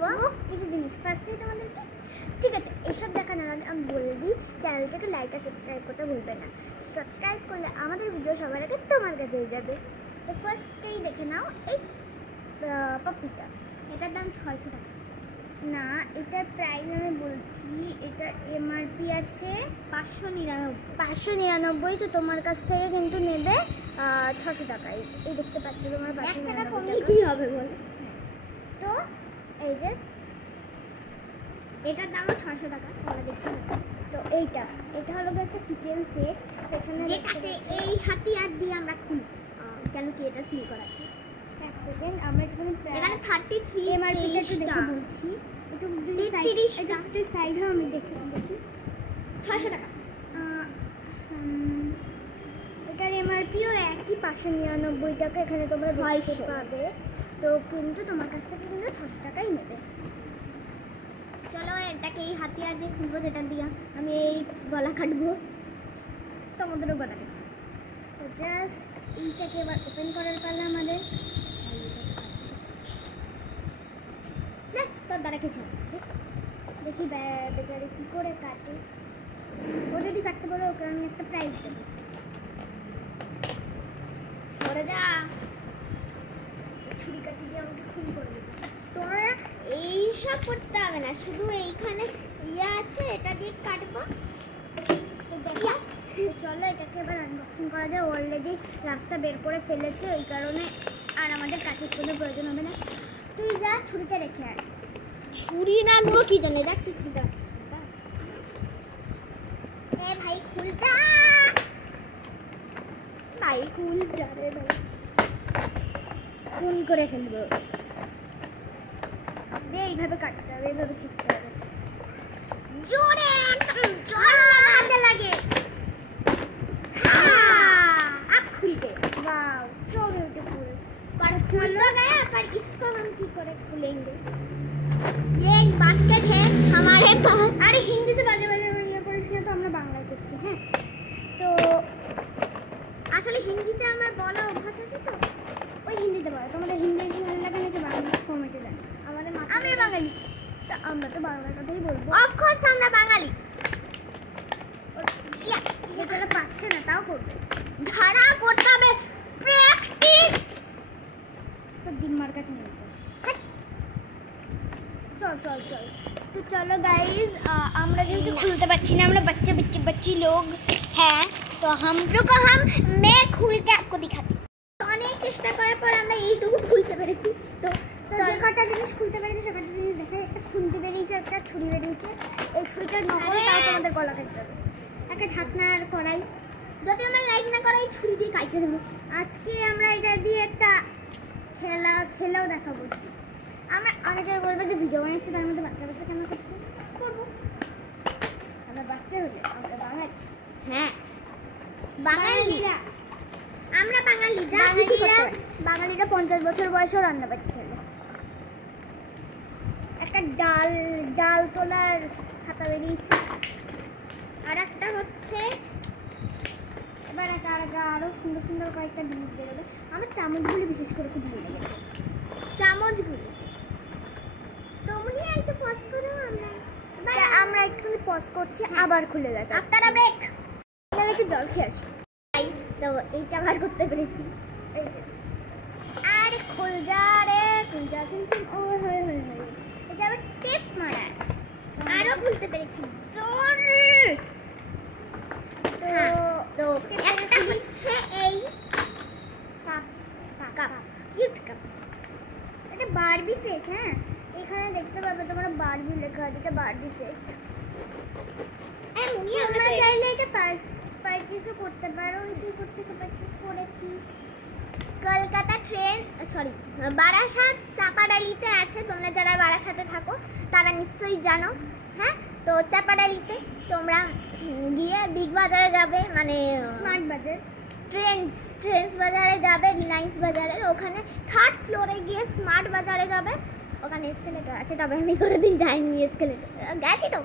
দেখাবো কিছু জিনিস। ফার্স্টেই তোমাদেরকে ঠিক আছে এসব দেখানোর আগে আমি বলে দিই চ্যানেলটাকে লাইক আর সাবস্ক্রাইব করতে ভুলবে না। সাবস্ক্রাইব করলে আমাদের ভিডিও সবার আগে তোমার কাছে যাবে। তো ফার্স্টেই দেখে নাও এই পাপিটা, এটার দাম 600 টাকা। না, এটার প্রাইস আমি বলছি, এটার এমআরপি আছে 599। তো তোমার কাছ থেকে কিন্তু নেবে 600 টাকায়। এই দেখতে পাচ্ছ তোমার 1 টাকা কমিয়ে কী হবে বল। তো এই যে এটার দামও 600 টাকা। তোমরা দেখতে পাচ্ছ। তো এটা হলো একটা কিচেন সেট, পেছনে যেটাতে এই হাতিয়ার দিয়ে আমরা খুলি। কেন কি এটা সিল করা আছে? এক সেকেন্ড, আমরা এখানে 33 এমআরপিটা একটু দেখে বলছি। একটু 30 সাইডেও আমি দেখি 600 টাকা। এটার এমআরপিও একই 599 টাকা। এখানে তোমরা দেখতে পাবে। তো কিন্তু তোমার কাছ থেকে কিন্তু 600 টাকাই নেবে। চলো এটাকে এই হাতিয়ার দিয়ে খুলবো, যেটা দিয়ে আমি এই গলা কাটবো, তোমাদেরও গলা কাটবো। তো জাস্ট এইটাকে এবার ওপেন করার পালা আমাদের। না তোর দ্বারা কিছু দেখি বেচারে কী করে কাটে। ও যদি কাটতে পারো ওকে আমি একটা প্রাইজ দেবো। করে যা, ছুরি কাছে দিয়ে আমাকে খুন করে দেবে। তোমরা এইসব করতে হবে না, শুধু এইখানে ইয়ে আছে এটা দিয়ে কাটবো। চলো এটাকে এবার আনবক্সিং করা যায়। অলরেডি রাস্তা বের করে ফেলেছে, এই কারণে আর আমাদের কাছে কোনো প্রয়োজন হবে না। তুই যা ছুরিটা রেখে আয়। ছুরি রাখবো কি জানে, দেখ তুই খুলতে পারছিস। এ ভাই খুল যা, ভাই খুল যা রে ভাই, খুন করে ফেলবো। এইভাবে কাটতে হবে, এইভাবে চিপতে হবে জোরে, জোরে লাগে। अब खुल गए। Wow so beautiful. पर खुल तो गया, पर इसको हम की करे खुलेंगे? ये एक बास्केट है हमारे पास। अरे हिंदी तो बाजे बाजे ये করিস না, তো আমরা বাংলায় করছি। হ্যাঁ, তো আসলে হিন্দিতে আমার বলা অভ্যাস আছে, তো ওই হিন্দিতে বলো। তোমাদের হিন্দি ভালো লাগে নাকি বাংলা কমেন্টে জানাও। আমি বাঙালি, তো আমরা তো বাংলা কথাই বলবো। অফকোর্স আমরা বাঙালি। যেটা পাচ্ছে না তাও করবে, ধারা করতে হবে, প্র্যাকটিস। তো দিনমার কাছে নিয়ে চল চল চল। তো চলো গাইজ, আমরা যেহেতু খুলতে পারছি না, আমরা बच्चे लोग हैं, तो हम मैं खुल के आपको दिखाती। অনেক চেষ্টা করার পর আমরা এইটুকু খুলতে পেরেছি। তো যে কটা জিনিস খুলতে পেরেছি সে কটা জিনিস দেখে, একটা খুন্তি বেরিয়েছে, একটা ছুরি বেরিয়েছে। এই ছুরিটা নকল, তাও তোমাদের গলা কাটতে হবে। একটা ঢাকনার কড়াই, যদি আমরা লাইক না করাই ছুরি দিয়ে কাটতে দেবো। আজকে আমরা এটা দিয়ে একটা খেলাও দেখাবো। আমরা অনেকে বলবো যে ভিডিও বানাচ্ছি, তার মধ্যে বাচ্চা কেন করছে? করবো, আমরা বাচ্চা হলে আমরা বাঙালি। হ্যাঁ বাঙালিরা, আমরা বাঙালি। বাঙালিরা 50 বছর বয়সেও রান্নাবাড়ি খেলে। একটা ডাল তোলার খাতা বেরিয়েছে, আর একটা হচ্ছে এবার আরো সুন্দর সুন্দর কয়েকটা জিনিস বেরোবে। আমার চামচগুলি বিশেষ করে খুব ভালো লেগেছে, চামচগুলি। তোমরা একটু পজ করো, আমরা একটুখানি পজ করছি, আবার খুলে দেখ। আফটার আ ব্রেক আমরা একটু জল খেয়ে আসবো। তো এইটা বার করতে পেরেছি, এই যে। আরে খুল যা রে, খুল যা, সিম ও হয়ে এটা আবার টেপ মারা আছে। আরো খুলতে পেরেছি। তো একটা হচ্ছে এই কাপ, কিউট কাপ। এটা বারবি সেট। হ্যাঁ, এখানে দেখতে পাবে তোমরা বারবি লেখা আছে, এটা বারবি সেট। আমরা চাইলে এটা পারচেসও করতে পারো। তুই কোথেকে পারচেস করেছিস? কলকাতা ট্রেন, সরি বারাসাত চাপাডালিতে আছে। তোমরা যারা বারাসাতে থাকো তারা নিশ্চয়ই জানো। হ্যাঁ, তো চাপাডালিতে তোমরা গিয়ে বিগ বাজারে যাবে, মানে স্মার্ট বাজার, ট্রেন্স বাজারে যাবে, রিলায়েন্স বাজারে, ওখানে 3rd ফ্লোরে গিয়ে স্মার্ট বাজারে যাবে। ওখানে এসকেলেটর আছে, তবে আমি কোনোদিন যাইনি এসকেলেটর। গেছি তো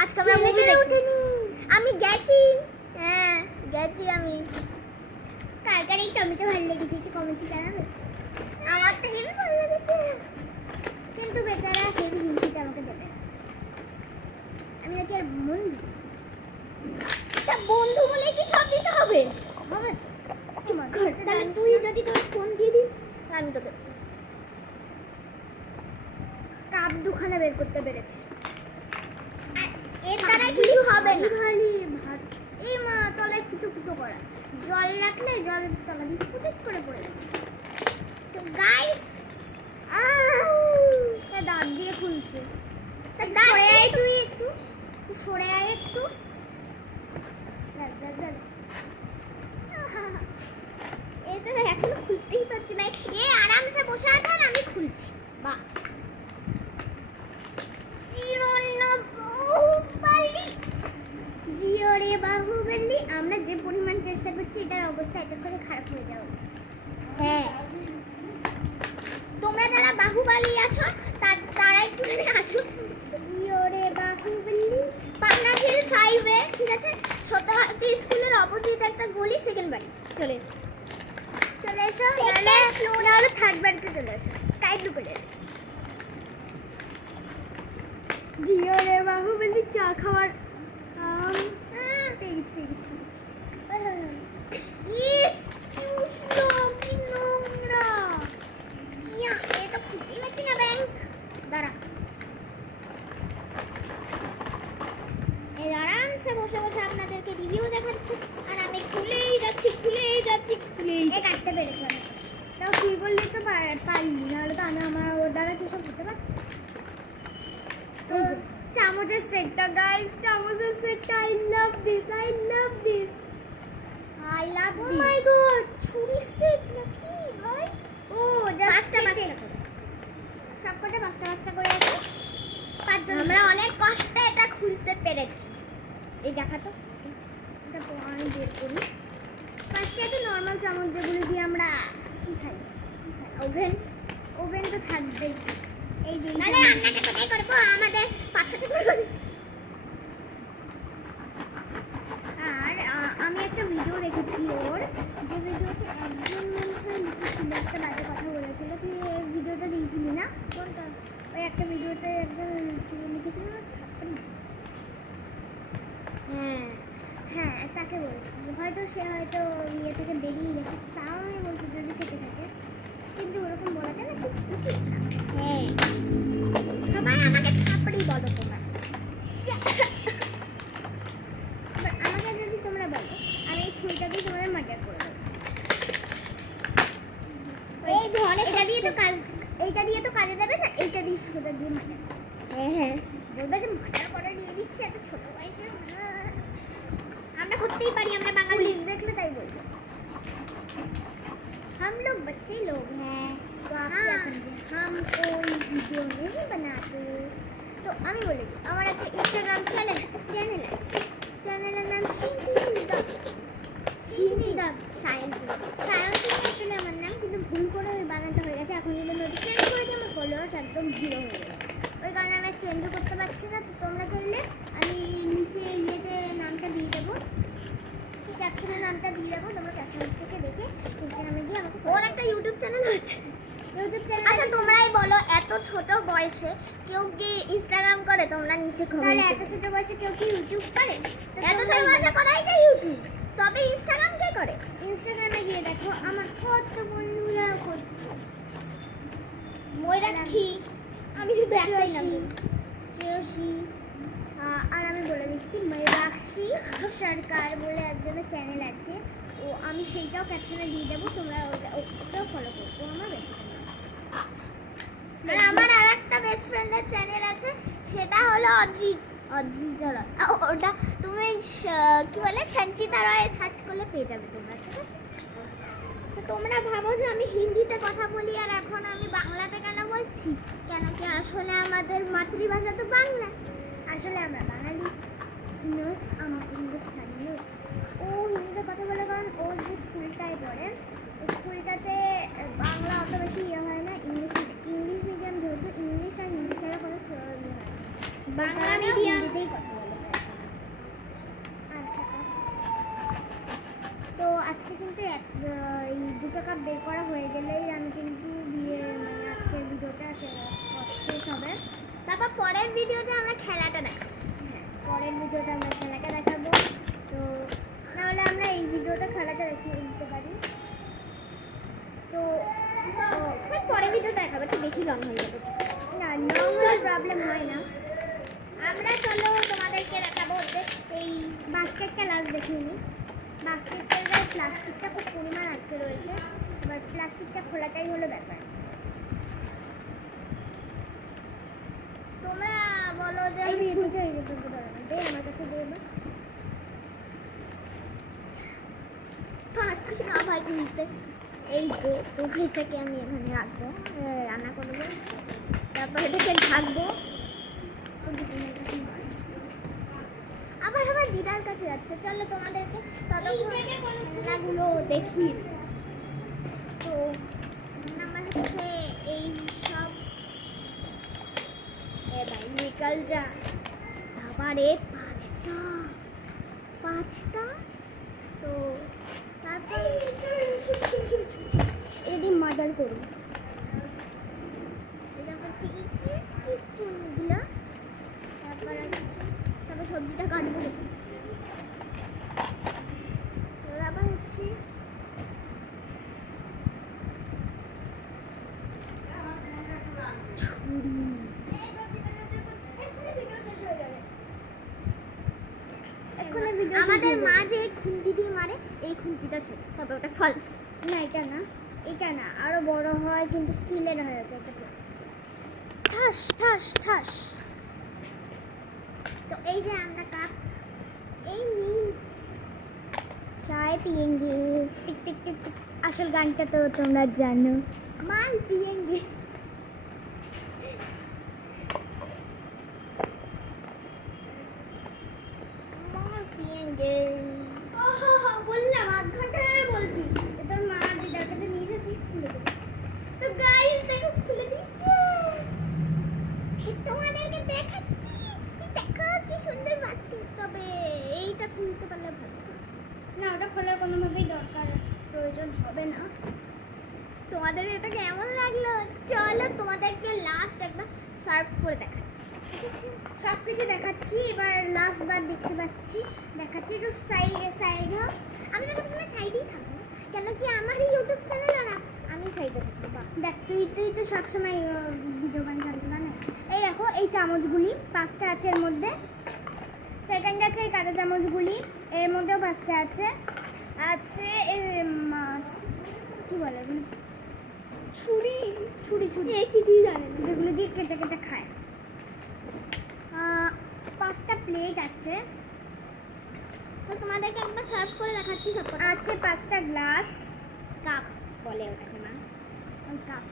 আজকে আমরা মুভি উঠিনি, আমি গেছি। হ্যাঁ গেছি আমি। কার কার এই টমেটো ভালো লেগেছে একটু কমেন্টে জানাবে। আমার তো হেভি ভালো লেগেছে, কিন্তু বেচারা হেভি আমরা কি আর বন্ধু? তা বন্ধু বলে কি সব দিতে হবে? হবে তাহলে তুই যদি তোর ফোন দিয়ে দিস আমি তোকে কাপ দুখানা বের করতে পেরেছি। এর দ্বারা কিছু হবে না। ভালি ভাত এই মা তলায় কুটো কুটো করা, জল রাখলে জল তলা দিয়ে পুচুক করে পড়ে যাবে। তো গাইস দাঁত দিয়ে খুলছে, সরে আয় তুই একটু, সরে আয় একটু। এটা এখনো খুলতেই পারছি না। এ আরামসে বসে আছে আর আমি খুলছি। বাহ জিও রে বাহুবলী। আমরা যে পরিমাণ চেষ্টা করছি এটার অবস্থা এটা করে খারাপ হয়ে যাবে। হ্যাঁ তোমরা যারা বাহুবলী আছো তারা একটু আসো। জিও রে বাহুবলী পাবনা ঝিল 5 এ, ঠিক আছে? সত্যি স্কুলের অপোজিট একটা গলি, সেকেন্ড বাড়ি। চলে এসো, নাহলে থার্ড বাড়িতে চলে এসো, স্কাই ব্লু করে। জিও রে বাহুবলী চা খাওয়ার পেয়ে গেছি। ইস কি নোংরা, এ তো খুঁজেই পাচ্ছি না ব্যাংক। দাঁড়া, আরামসে বসে বসে আপনাদেরকে রিভিউ দেখাচ্ছি আর আমি খুলেই যাচ্ছি। কাটতে পেরেছি আমি, তাও তুই বললি তো পারিনি, নাহলে তো আমি আমার ওর দ্বারা কি সব হতে পারত। চামচের সেটটা গাইস, চামচের সেটটা I love this. Oh my God, ছুরির সেট নাকি ভাই? ও জাস্ট পাঁচটা করে, সবকটা পাঁচটা করে আছে। আমরা অনেক কষ্টে এটা খুলতে পেরেছি। এই দেখা তো, এটা আমি বের করি। ফার্স্টে আছে নর্মাল চামচ, যেগুলো দিয়ে আমরা কি খাই। ওভেন তো থাকবেই। এই যে রান্নাটা কোথায় করবো? আমাদের পাছাতে করবো। আর আমি একটা ভিডিও দেখেছি ওর, যে ভিডিওতে একজন মানুষের লিখেছিল, একটা বাজে কথা বলেছিল। তুই এই ভিডিওটা দিয়েছিলি না? কোনটা? ওই একটা ভিডিওতে একজন লিখেছিল না ছাপড়ি। হ্যাঁ তাকে বলছি, হয়তো সে হয়তো ইয়ে থেকে বেরিয়ে গেছে, তাও আমি বলছি যদি থেকে থাকে, কিন্তু ওরকম বলাটা না খুব উচিত না। হ্যাঁ সবাই আমাকে ছাপড়ি বলো তোমরা। আমাকে যদি তোমরা বলো, আমি এই ছুরিটা দিয়ে তোমাদের মার্ডার করে দেবো। এইটা দিয়ে তো কাজে দেবে না, এইটা দিয়ে সোজা দিয়ে মার্ডার। হ্যাঁ বলবে যে মার্ডার করে দিয়ে দিচ্ছে এত ছোট বয়সে। আমরা করতেই পারি, আমরা বাঙালি, দেখলে তাই বলবো। हम लोग बच्चे लोग हैं, तो आप क्या समझे? हम कोई वीडियो नहीं बनाते। तो আমি বলি আমার একটা ইনস্টাগ্রাম চ্যানেল আছে, চ্যানেলের নাম সিন্দি দা সায়েন্স আসলে আমার নাম, কিন্তু ভুল করে ওই বানানটা হয়ে গেছে। এখন যদি নতুন চেঞ্জ করে দিই আমার ফলোয়ার্স একদম 0 হয়ে যাবে, ওই কারণে আমি চেঞ্জও করতে পারছি না। তো তোমরা চাইলে আমি নিচে ইয়েতে নামটা দিয়ে দেবো, ক্যাপশনে নামটা দিয়ে দেবো, তোমরা ক্যাপশন থেকে দেখে ইনস্টাগ্রামে গিয়ে আমাকে। ওর একটা ইউটিউব চ্যানেল আছে, আচ্ছা তোমরাই বলো এত ছোট বয়সে কেউ কি ইনস্টাগ্রাম করে? তোমরা নিচে কমেন্ট। এত ছোট বয়সে কেউ কি ইউটিউব করে? এত ছোট বয়সে করাই যায় ইউটিউব, তবে ইনস্টাগ্রাম কে করে? ইনস্টাগ্রামে গিয়ে দেখো আমার কত বন্ধুরা করছে। ময়ূরাক্ষী, আমি শুধু একটাই নাম শ্রেয়সী, আর আমি বলে দিচ্ছি ময়ূরাক্ষী সরকার বলে একজনের চ্যানেল আছে, ও আমি সেইটাও ক্যাপশনে দিয়ে দেবো, তোমরা ওটাও ফলো করো। ও আমার বেস্ট ফ্রেন্ড। আর আমার আর একটা বেস্ট ফ্রেন্ডের চ্যানেল আছে, সেটা হলো অদ্রিজা রয়। ওটা তুমি কি বলে সঞ্চিতা রয় সার্চ করলে পেয়ে যাবে তোমরা, ঠিক আছে? তো তোমরা ভাবো যে আমি হিন্দিতে কথা বলি আর এখন আমি বাংলাতে কেন বলছি, কেন কি আসলে আমাদের মাতৃভাষা তো বাংলা, আসলে আমরা বাঙালি, আমার হিন্দুস্তানি। ও হিন্দিতে কথা বলে কারণ ওর যে স্কুলটায় পড়ে, স্কুলটাতে বাংলা অত বেশি ইয়ে হয় না, ইংলিশ মিডিয়াম, যেহেতু ইংলিশ আর হিন্দি ছাড়া কোনো ইয়ে হয় না, বাংলা মিডিয়ামতেই কথা বলে। তো আজকে কিন্তু এই 2টা কাপ বের করা হয়ে গেলেই আমি কিন্তু আজকের ভিডিওটা শেষ হবে। তারপর পরের ভিডিওতে আমরা খেলাটা দেখাবো। হ্যাঁ, তো পরের ভিডিওটা আমরা খেলাটা দেখাবো। তো নাহলে আমরা এই ভিডিওটা খেলাটা দেখিয়ে দিতে পারি। তো পরের ভিডিওটা দেখাবো, একটু বেশি লং হয়ে যাবে। না লং প্রবলেম হয় না। আমরা চলো তোমাদেরকে দেখাবো হচ্ছে এই বাস্কেটটা লাস্ট দেখিয়ে নিই। বাস্কেটের গায়ে প্লাস্টিকটা খুব পরিমাণ আটকে রয়েছে, এবার প্লাস্টিকটা খোলাটাই হলো ব্যাপার। তোমরা বলো যে আমি ছুটে হয়ে যেতে পারবো দে আমার কাছে দে না পারছি না ভাই খুলতে। এই যে তো এটাকে আমি এখানে রাখবো, রান্না করবো, তারপর এটাকে ঢাকবো। আবার আমার দিদার কাছে যাচ্ছে। চলো তোমাদেরকে রান্নাগুলো দেখি। তো আমার হচ্ছে এই সব ভাই নিকাল যা আবারে পাঁচটা। তো তারপর এটি মাদার করুন তারপর সবজিটা কাটবো। আবার হচ্ছে আমাদের মা যে খুন্তি দিয়ে মারে এই খুন্তিটা ছিল, তবে ওটা ফলস না। এটা না আরো বড় হয়, কিন্তু স্টিলের হয় ওটা, ঠাস ঠাস ঠাস। তো এই যে আমরা কাপ এই নিন চায় পিয়েঙ্গে টিক টিক টিক টিক। আসল গানটা তো তোমরা জানো, মাল পিয়েঙ্গে। বললাম আধ ঘন্টা বলছি, তোর মা দিদার কাছে নিয়ে যেতে খুলে দেবে। তো গাইস দেখো খুলে দিচ্ছে, তোমাদেরকে দেখাচ্ছি। দেখো কি সুন্দর বাস্কেট। তবে এইটা খুলতে পারলে ভালো না, ওটা খোলার কোনোভাবেই প্রয়োজন হবে না। তোমাদের এটা কেমন লাগলো? চলো তোমাদেরকে লাস্ট একবার সার্ভ করে দেখাচ্ছি। ঠিক আছে, সব কিছু দেখাচ্ছি। এবার লাস্ট বার দেখাচ্ছি একটু সাইড। আমি তো সবসময় সাইডেই থাকবো, কেন কি আমারই ইউটিউব চ্যানেল, আর আমি সাইডে থাকবো। দেখ তুই তো সবসময় ভিডিও বানাতে না। এই দেখো এই চামচগুলি 5টা আছে এর মধ্যে। সেকেন্ড আছে এই কাঁটা চামচগুলি, এর মধ্যেও 5টা আছে। কি বলে ছুরি এই কিছুই জানে না, যেগুলো দিয়ে কেটে খায়। 5টা প্লেট আছে। তো তোমাদেরকে একবার সার্ভ করে দেখাচ্ছি। সব আছে 5টা গ্লাস, কাপ বলে ওটাকে না, ওই কাপ।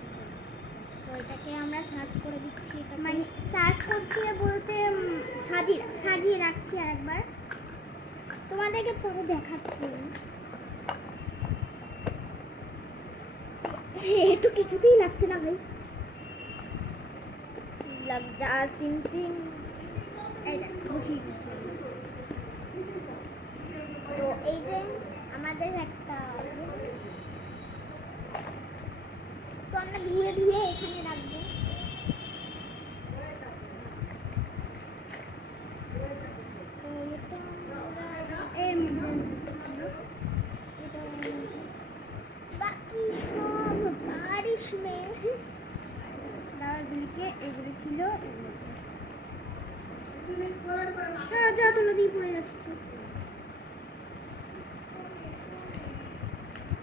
তো এটাকে আমরা সার্ভ করে দিচ্ছি। মানে সার্ভ করছি বলতে সাজিয়ে রাখছি। আর একবার তোমাদেরকে পরে দেখাচ্ছি। একটু কিছুতেই লাগছে না ভাই, লাগ যা সিম তো এই যে আমাদের একটা, তো আমরা ধুয়ে এখানে রাখবো। তো এটা এর মধ্যে ছিল, এটা বাকি সব বারিশ মে দাঁড়াগুলিকে এগুলি ছিল এর মধ্যে। যা তুলো দিয়ে পড়ে যাচ্ছে।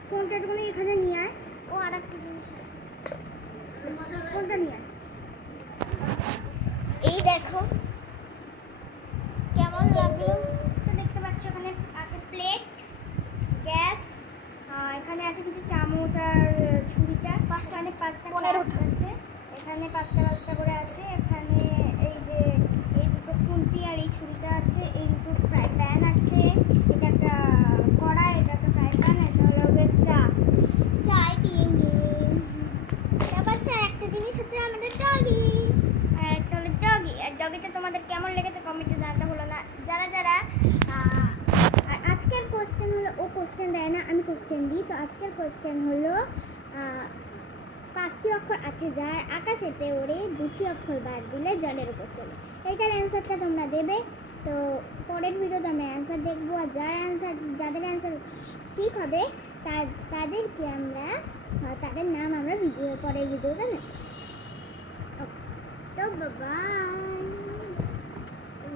ফোনটা একটুখানি এখানে নিয়ে আয়। ও আর একটা জিনিস আছে, ফোনটা নিয়ে আয়। এই দেখো কেমন লাগলো। তো দেখতে পাচ্ছ এখানে আছে প্লেট, গ্যাস, এখানে আছে কিছু চামচ আর ছুরিটা। 5টা আছে, এখানে 5টা করে আছে। এখানে এই যে এই দুটো খুন্তি আর এই ছুরিটা আছে। এই দুটো ফ্রাই প্যান আছে। এটা একটা কড়াই, এটা একটা ফ্রাই প্যান। এটা হলো চায় পিয়েঙ্গে। তারপর একটা জিনিস হচ্ছে আমাদের ডগি, আর একটা হলো ডগি। আর ডগিটা তোমাদের কেমন লেগেছে কমেন্টে জানাতে হলো না। যারা আর আজকের কোশ্চেন হলো, ও কোশ্চেন দেয় না, আমি কোশ্চেন দিই। তো আজকের কোশ্চেন হলো 5টি অক্ষর আছে যার আকাশেতে ওড়ে, 2টি অক্ষর বাদ দিলে জলের উপর চলে। এটার অ্যান্সারটা তোমরা দেবে। তো পরের ভিডিওতে আমি অ্যান্সার দেখবো, আর যাদের অ্যান্সার ঠিক হবে তাদেরকে আমরা তাদের নাম আমরা পরের ভিডিওতে নেব। তো bye,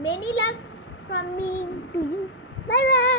many loves from me to you, bye bye.